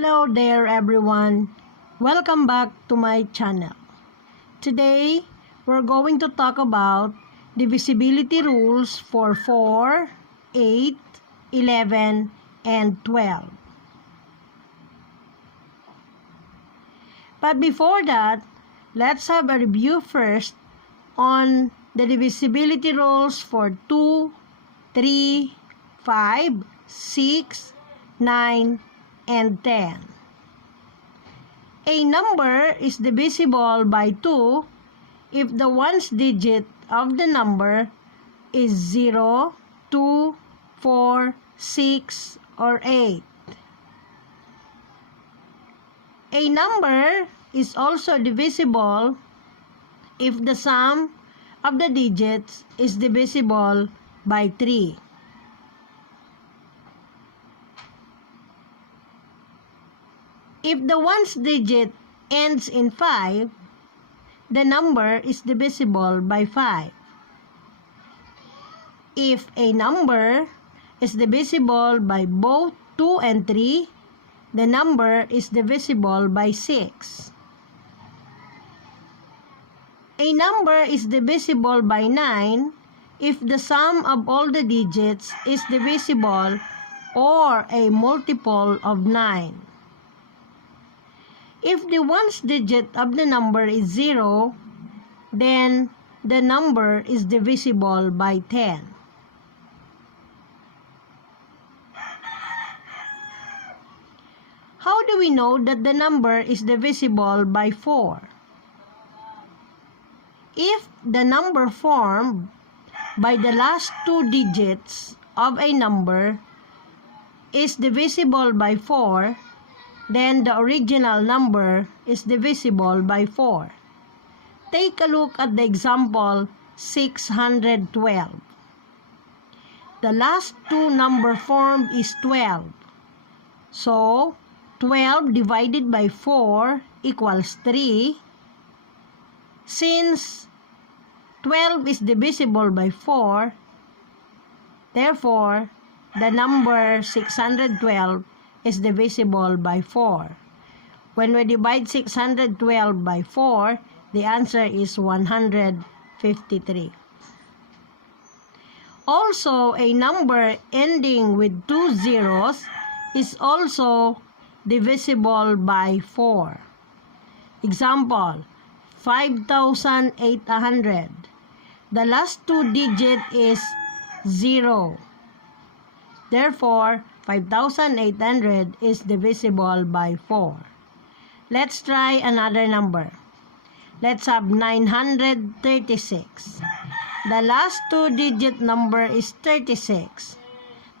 Hello there everyone, welcome back to my channel. Today, we're going to talk about divisibility rules for 4, 8, 11, and 12. But before that, let's have a review first on the divisibility rules for 2, 3, 5, 6, 9, and 10. A number is divisible by 2 if the ones digit of the number is 0, 2, 4, 6, or 8. A number is also divisible if the sum of the digits is divisible by 3. If the ones digit ends in 5, the number is divisible by 5. If a number is divisible by both 2 and 3, the number is divisible by 6. A number is divisible by 9 if the sum of all the digits is divisible or a multiple of 9. If the ones digit of the number is 0, then the number is divisible by 10. How do we know that the number is divisible by 4? If the number formed by the last two digits of a number is divisible by 4, then the original number is divisible by 4. Take a look at the example 612. The last two number formed is 12. So, 12 divided by 4 equals 3. Since 12 is divisible by 4, therefore, the number 612 is divisible by 4. When we divide 612 by 4, the answer is 153. Also, a number ending with 2 zeros is also divisible by 4. Example, 5,800. The last two digit is 0. Therefore, 5,800 is divisible by 4. Let's try another number. Let's have 936. The last two digit number is 36.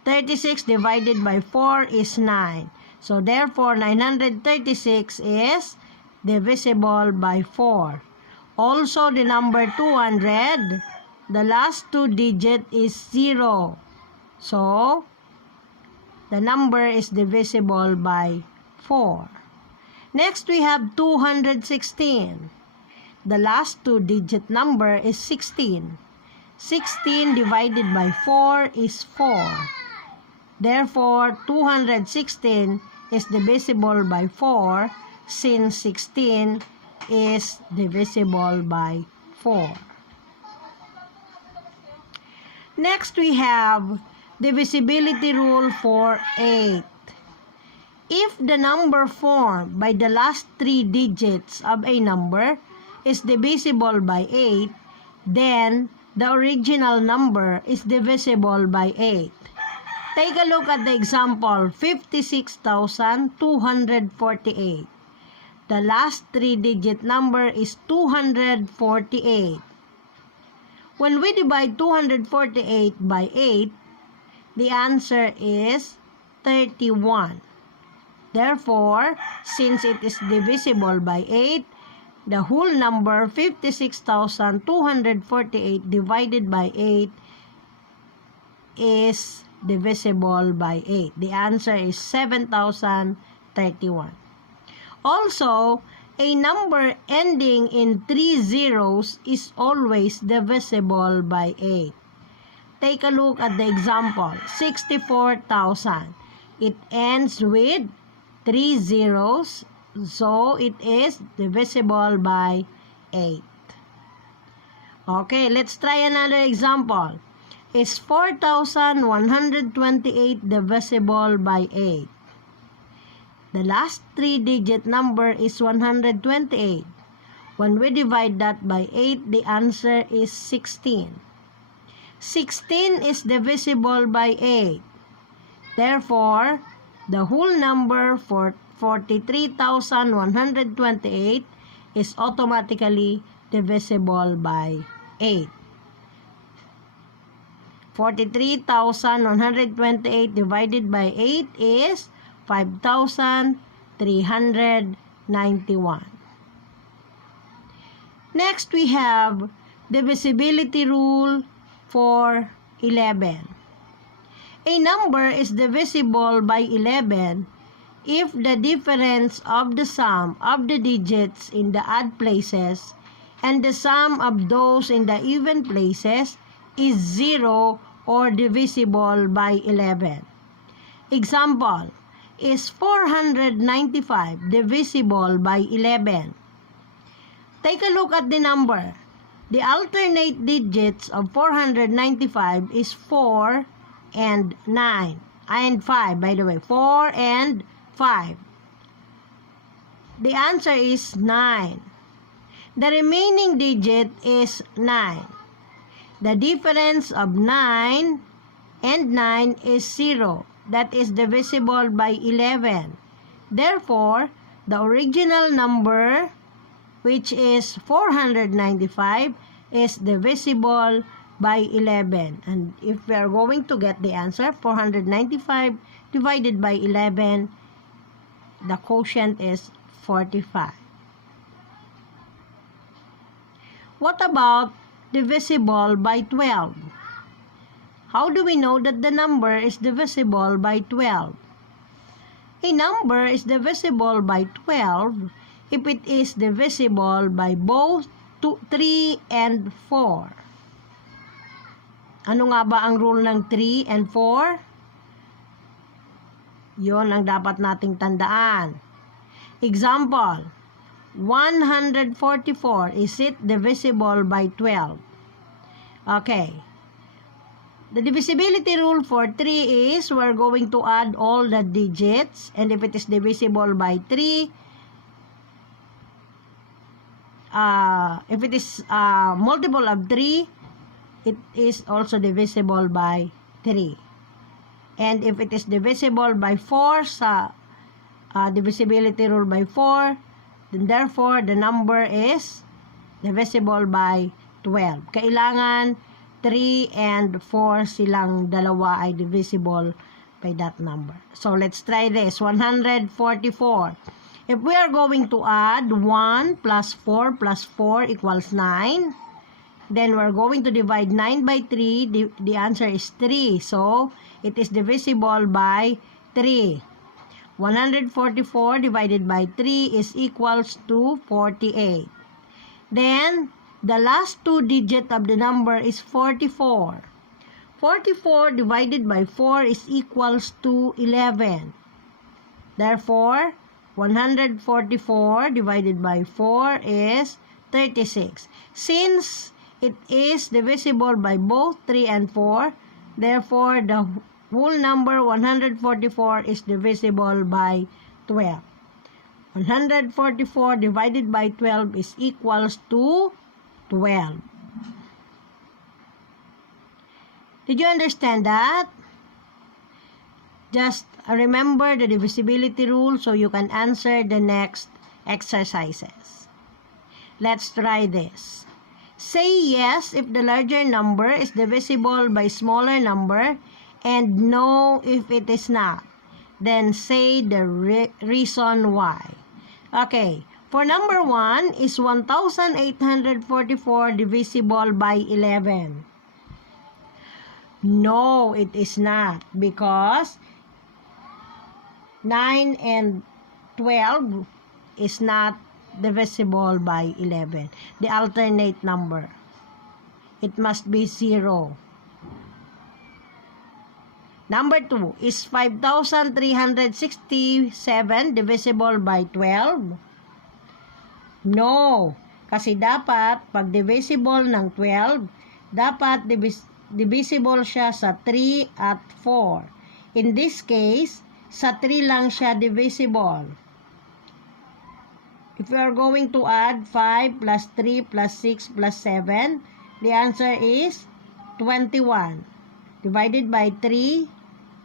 36 divided by 4 is 9. So therefore, 936 is divisible by 4. Also, the number 200, the last two digit is 0. So, the number is divisible by 4. Next, we have 216. The last two digit number is 16. 16 divided by 4 is 4. Therefore, 216 is divisible by 4 since 16 is divisible by 4. Next, we have divisibility rule for 8. If the number formed by the last three digits of a number is divisible by 8, then the original number is divisible by 8. Take a look at the example 56,248. The last three-digit number is 248. When we divide 248 by 8, the answer is 31. Therefore, since it is divisible by 8, the whole number 56,248 divided by 8 is divisible by 8. The answer is 7,031. Also, a number ending in 3 zeros is always divisible by 8. Take a look at the example, 64,000. It ends with 3 zeros, so it is divisible by 8. Okay, let's try another example. Is 4,128 divisible by 8? The last 3-digit number is 128. When we divide that by 8, the answer is 16. 16 is divisible by 8. Therefore, the whole number for 43,128 is automatically divisible by 8. 43,128 divided by 8 is 5,391. Next, we have divisibility rule for 11. A number is divisible by 11 if the difference of the sum of the digits in the odd places and the sum of those in the even places is 0 or divisible by 11. Example, is 495 divisible by 11? Take a look at the number. The alternate digits of 495 is 4 and 9. And 5, by the way. 4 and 5. The answer is 9. The remaining digit is 9. The difference of 9 and 9 is 0. That is divisible by 11. Therefore, the original number, which is 495, is divisible by 11. And if we are going to get the answer, 495 divided by 11, the quotient is 45. What about divisible by 12? How do we know that the number is divisible by 12? A number is divisible by 12 if it is divisible by both 3 and 4. Ano nga ba ang rule ng 3 and 4? Yon ang dapat nating tandaan. Example, 144, is it divisible by 12? Okay. The divisibility rule for 3 is we're going to add all the digits, and if it is divisible by 3, if it is multiple of 3, it is also divisible by 3. And if it is divisible by 4 sa divisibility rule by 4, then therefore the number is divisible by 12. Kailangan 3 and 4 silang dalawa ay divisible by that number. So let's try this. 144. If we are going to add 1 plus 4 plus 4 equals 9, then we're going to divide 9 by 3. The answer is 3. So it is divisible by 3. 144 divided by 3 is equals to 48. Then, the last 2 digit of the number is 44. 44 divided by 4 is equals to 11. Therefore, 144 divided by 4 is 36. Since it is divisible by both 3 and 4, therefore, the whole number 144 is divisible by 12. 144 divided by 12 is equals to 12. Did you understand that? Just remember the divisibility rule so you can answer the next exercises. Let's try this. Say yes if the larger number is divisible by smaller number and no if it is not. Then say the reason why. Okay. For number 1 is 1,844 divisible by 11. No, it is not, because 9 and 12 is not divisible by 11. The alternate number. It must be 0. Number 2, is 5,367 divisible by 12? No. Kasi dapat, pag divisible ng 12, dapat divisible siya sa 3 at 4. In this case, sa 3 lang siya divisible. If we are going to add 5 plus 3 plus 6 plus 7, the answer is 21. Divided by 3,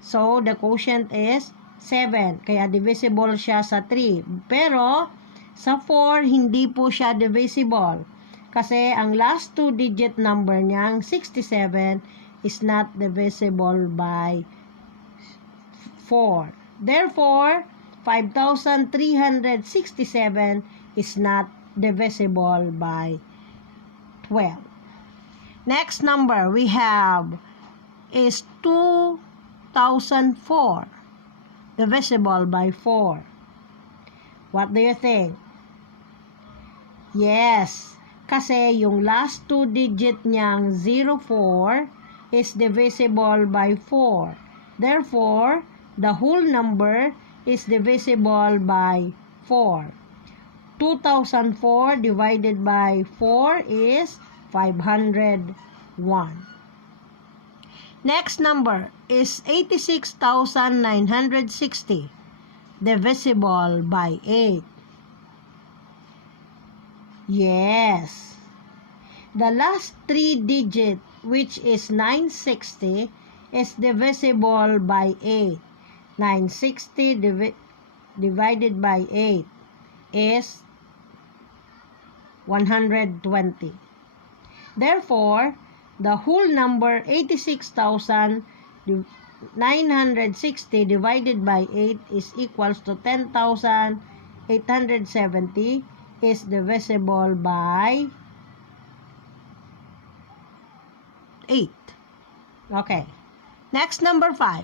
so the quotient is 7. Kaya divisible siya sa 3. Pero, sa 4, hindi po siya divisible. Kasi ang last 2-digit number niyang 67 is not divisible by 4. Therefore, 5,367 is not divisible by 12. Next number we have is 2,004 divisible by 4. What do you think? Yes, kasi yung last 2-digit niyang 04 is divisible by 4. Therefore, the whole number is divisible by 4. 2004 divided by 4 is 501. Next number is 86,960 divisible by 8. Yes. The last 3-digit, which is 960, is divisible by 8. 960 divided by 8 is 120. Therefore, the whole number 86,960 divided by 8 is equals to 10,870 is divisible by 8. Okay. Next, number 5.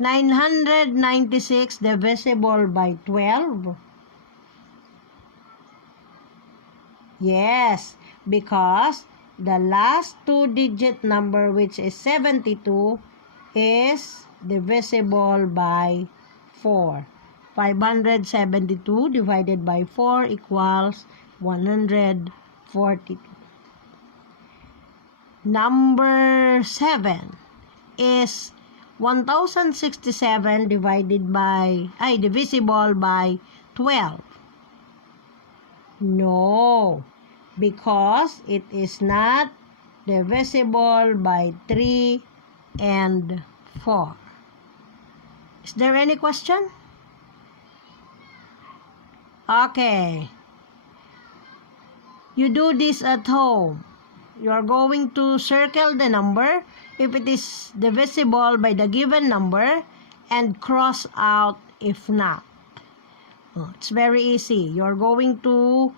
996 divisible by 12. Yes, because the last 2-digit number, which is 72, is divisible by 4. 572 divided by 4 equals 142. Number 7 is 1,067 divisible by 12. No, because it is not divisible by 3 and 4. Is there any question? Okay. You do this at home. You are going to circle the number if it is divisible by the given number and cross out if not. It's very easy. You are going to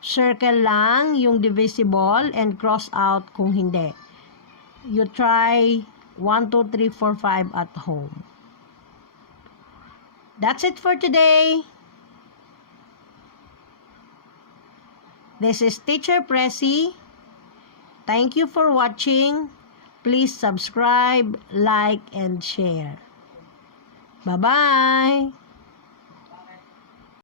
circle lang yung divisible and cross out kung hindi. You try 1, 2, 3, 4, 5 at home. That's it for today. This is Teacher Pressy. Thank you for watching. Please subscribe, like, and share. Bye-bye.